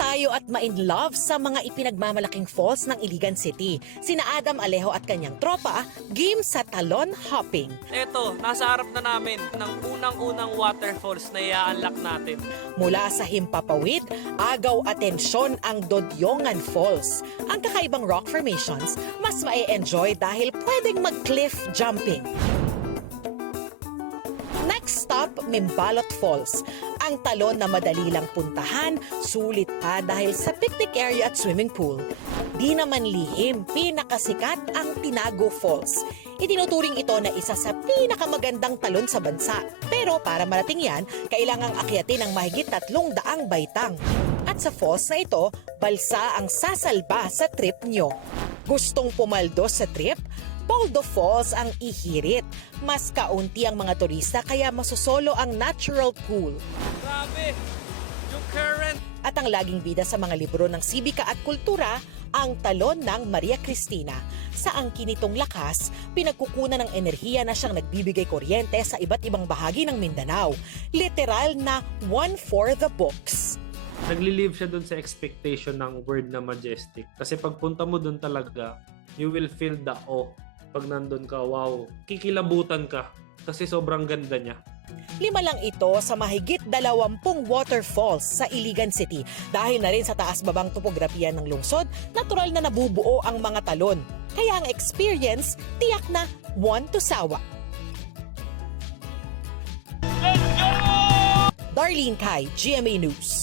tayo at ma-inlove sa mga ipinagmamalaking falls ng Iligan City. Sina Adam Alejo at kanyang tropa, game sa talon hopping. Eto, nasa harap na namin ng unang-unang waterfalls na i-unlock natin. Mula sa Himpapawid, agaw atensyon ang Dodyongan Falls. Ang kakaibang rock formations, mas ma-enjoy dahil pwedeng mag-cliff jumping. Next stop, Mimbalot Falls. Ang talon na madali lang puntahan, sulit pa dahil sa picnic area at swimming pool. Di naman lihim, pinakasikat ang Tinago Falls. Itinuturing ito na isa sa pinakamagandang talon sa bansa. Pero para marating yan, kailangang akyatin ng mahigit 300 baitang. At sa falls na ito, balsa ang sasalba sa trip nyo. Gustong pumaldos sa trip? Poldo Falls ang ihirit. Mas kaunti ang mga turista kaya masosolo ang natural pool. Grabe! Yung current! At ang laging bida sa mga libro ng sibika at kultura, ang talon ng Maria Cristina. Sa angkin nitong lakas, pinagkukunan ng enerhiya na siyang nagbibigay kuryente sa iba't ibang bahagi ng Mindanao. Literal na one for the books. Nagli-live siya dun sa expectation ng word na majestic. Kasi pagpunta mo dun talaga, you will feel the awe. Pag nandun ka, wow, kikilabutan ka. Kasi sobrang ganda niya. 5 lang ito sa mahigit 20 waterfalls sa Iligan City. Dahil na rin sa taas-babang topografiya ng lungsod, natural na nabubuo ang mga talon. Kaya ang experience, tiyak na one to sawa. Darlene Kai, GMA News.